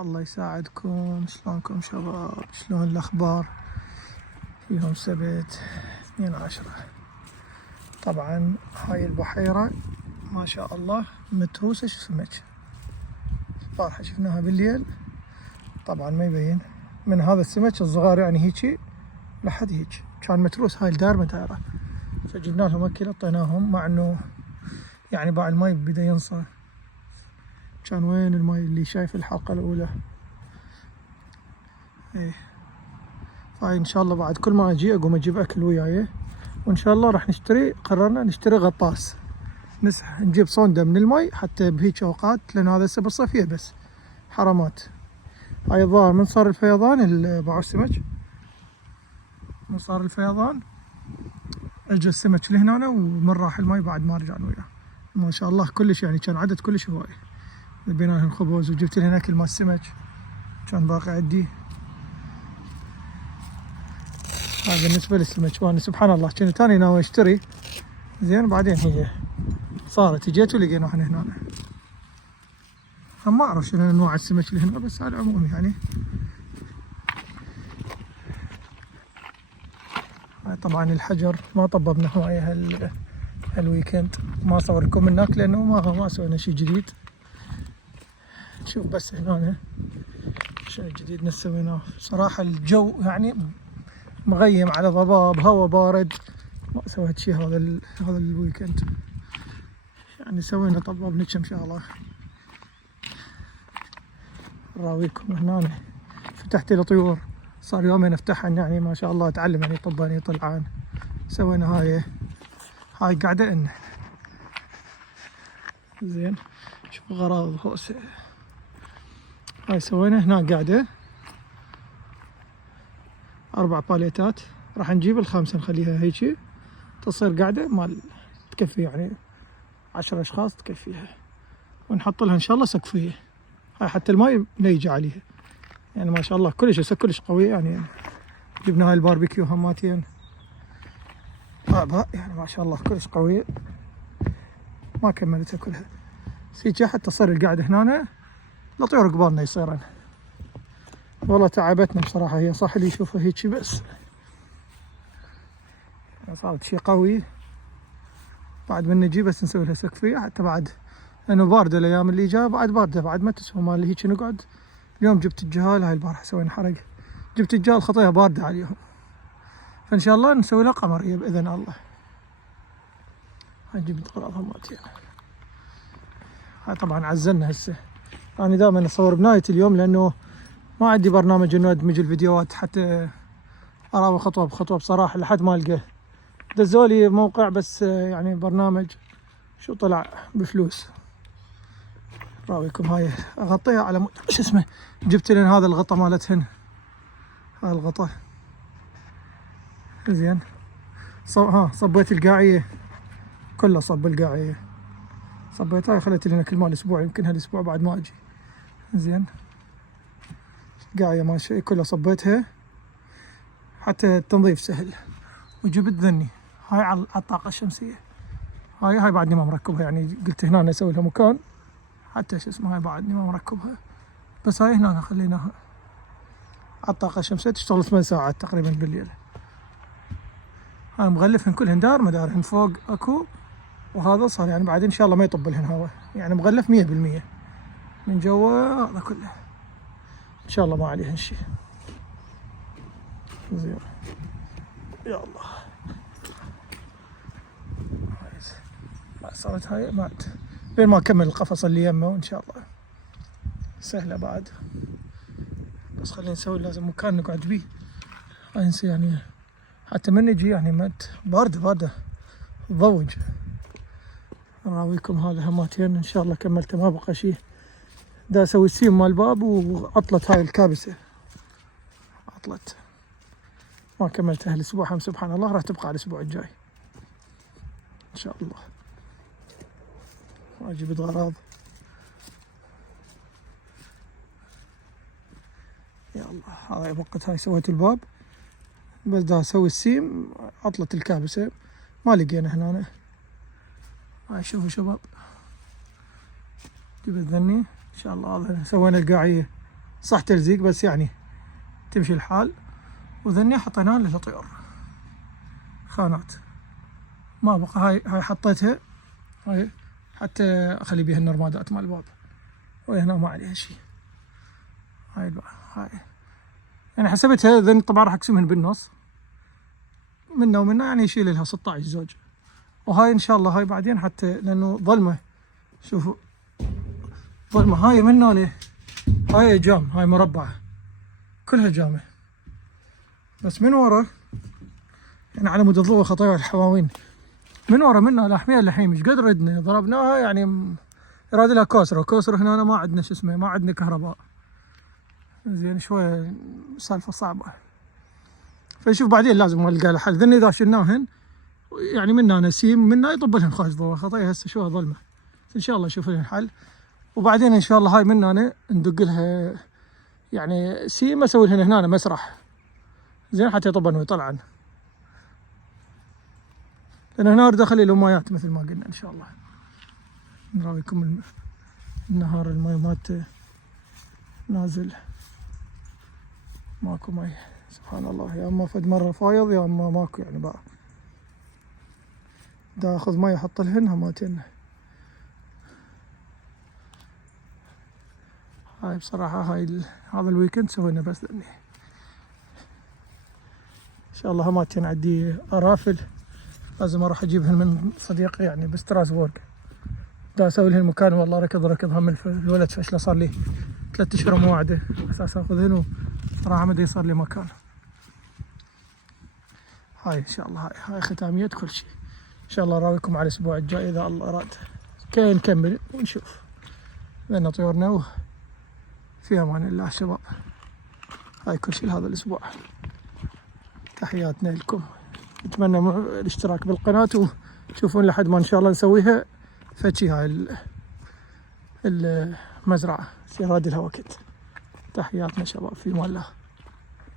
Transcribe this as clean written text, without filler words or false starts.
الله يساعدكم. شلونكم شباب؟ شلون الأخبار؟ يوم سبت 2/10. طبعا هاي البحيرة ما شاء الله متروسة سمك. البارحة شفناها بالليل، طبعا ما يبين من هذا السمك الصغار يعني هيجي لحد هيك كان متروس. هاي الدار دايرة، فجبنا لهم أكل أعطيناهم، مع إنه يعني باع الماي بدأ ينصى. كان وين الماي اللي شايف الحلقة الأولى؟ إيه، فهاي إن شاء الله بعد كل ما أجي أقوم أجيب أكل وياي، وإن شاء الله راح قررنا نشتري غطاس نجيب صندة من الماي حتى بهيك أوقات، لأن هذا هسه بالصيف يبس حرامات. هاي الظاهر من صار الفيضان باعوا السمك، من صار الفيضان اجى السمك لهنا، ومن راح الماي بعد ما رجعنا وياه. ما شاء الله كلش يعني كان عدد كلش هواي. ذبينا لهم خبز وجبت لهم اكل مال السمك كان باقي عندي. هذا بالنسبة للسمك. وانا سبحان الله كنت تاني ناوي اشتري، زين بعدين هي صارت اجيت ولقيناها هنا. ما اعرف شنو انواع السمك اللي هنا، بس على العموم يعني. طبعا الحجر ما طببنا هواية هالويكند، ما صوركم هناك لانه ما سوينا شيء جديد. نشوف بس هنا شنو الجديد سويناه. صراحة الجو يعني مغيم على ضباب، هواء بارد، ما سويت شيء هذا الويكند. يعني سوينا طببنا كم شغلة راويكم. هنا فتحت لي طيور، صار يومين افتحهن يعني ما شاء الله اتعلم يعني طباني طلعان. سوينا هاي قاعدة إن زين. شوف غراض هوسة. هاي سوينا هنا قاعدة 4 باليتات، راح نجيب الخامسة نخليها هيجي تصير قاعدة مال تكفي يعني 10 أشخاص تكفيها، ونحط لها إن شاء الله سقفية. هاي حتى الماي لا يجي عليها يعني ما شاء الله كلش قوية يعني. جبنا هاي الباربيكيو هماتين يعني ما شاء الله كلش قوية، ما كملتها كلها. سيجي حتى تصير القاعدة هنا لطيور قبالنا يصيرن. والله تعبتنا بصراحة، هي صح اللي يشوفها هيجي بس صارت شي قوي. بعد من نجي بس نسوي لها سقفية حتى بعد، لأنه باردة الأيام اللي جاء بعد باردة، بعد ما تسوى مال اللي هيجي نقعد. اليوم جبت الجهال، هاي البارحة سوينا حرق، جبت الجهال خطيها باردة عليهم، فإن شاء الله نسوي لها قمرية بإذن الله. هاي جبت غراض هماتين. هاي طبعا عزلنا هسه. أنا دائما أصور بنهاية اليوم لأنه ما عندي برنامج إنه أدمج الفيديوهات حتى أراوي خطوة بخطوة بصراحة، لحد ما ألقى دزولي موقع بس يعني برنامج شو طلع بفلوس. راويكم هاي أغطيها على شو اسمه. جبت لنا هذا الغطا مالتهن، هاي الغطا زين. صبيت القاعية كلها، صب القاعية صبيتها، خليت لنا كل مال أسبوع، يمكن هالأسبوع بعد ما أجي. زين القاعية ما شيء كلها صبيتها حتى التنظيف سهل. وجبت ذني هاي على الطاقة الشمسية. هاي بعدني ما مركبها، يعني قلت هنا اسوي لها مكان حتى شو اسمه. هاي بعدني ما مركبها، بس هاي هنا خليناها على الطاقة الشمسية تشتغل 8 ساعات تقريبا بالليل. هاي مغلفهن كلهن دار مدارهن فوق اكو، وهذا صار يعني بعد ان شاء الله ما يطب لهن هواء، يعني مغلف 100% من جوا هذا كله، ان شاء الله ما عليهن شيء. زين يا الله. صارت هاي بعد بين ما اكمل القفص اللي يمه، وان شاء الله سهله بعد. بس خلينا نسوي لازم مكان نقعد بيه. هاي يعني حتى من نجي يعني باردة تضوج. اراويكم هذا هماتين ان شاء الله كملته، ما بقى شيء. دا اسوي السيم مال الباب وعطلت هاي الكابسة، عطلت ما كملتها الاسبوع. هم سبحان الله راح تبقى على الاسبوع الجاي ان شاء الله. واجيب غراض يا الله. هذا وقت هاي سويت الباب، بس دا اسوي السيم عطلت الكابسة، ما لقينا هنا. هاي شوفوا شباب، جبت ذني ان شاء الله. هذا سوينا القاعية صح تلزيق بس يعني تمشي الحال. وذني حطيناها للطيور خانات ما بقى. هاي حطيتها، هاي حتى اخلي بيها النرمادات مال الباب، وهنا ما عليها شيء. هاي يعني حسبتها ذن طبعا راح اقسمهن بالنص منا ومنا، يعني يشيل لها 16 زوج. وهاي ان شاء الله هاي بعدين حتى لانه ظلمه، شوفوا ظلمه. هاي من هنا هاي جام، هاي مربعه كلها جامه، بس من ورا يعني على مود الضوء خطايا الحواوين من ورا منا لاحميها الحين مش قد ردنا ضربناها، يعني يراد لها كوسره هنا ما عندنا شو اسمه، ما عندنا كهرباء زين، شويه سالفه صعبه. فيشوف بعدين لازم نلقى له حل. ذن اذا شلناهن يعني منا نسيم منا يطب لهم خارج ضوء خطايا هسه شويه ظلمه، ان شاء الله نشوف لهم حل. وبعدين ان شاء الله هاي منا ندق لها يعني سيم، اسوي لهن هنا مسرح زين حتى يطبن ويطلعن، لان هنا اريد اخلي له مايات مثل ما قلنا. ان شاء الله نراويكم النهار الماي مالته نازل، ماكو ماي سبحان الله، يا اما فد مره فايض يا اما ماكو، يعني بقى دا اخذ ماي احط لهن هماتين. هاي بصراحه هذا الويكند سوينا بس لاني ان شاء الله هماتين عندي ارافل لازم اروح اجيبهن من صديقي يعني بستراسبورغ، دا اسوي لهن مكان. والله ركض هم الولد فشله، صار لي 3 اشهر مواعده اساس اخذهن، وصراحه ما صار لي مكان. هاي ان شاء الله هاي ختامية كل شيء. ان شاء الله اراويكم على الاسبوع الجاي اذا الله اراد، كي نكمل ونشوف لان طيورنا. في امان الله شباب، هاي كل شيء لهذا الاسبوع. تحياتنا لكم، اتمنى الاشتراك بالقناة وتشوفون لحد ما ان شاء الله نسويها فشي هاي المزرعة سيراد الهوكت. تحياتنا شباب، في امان الله.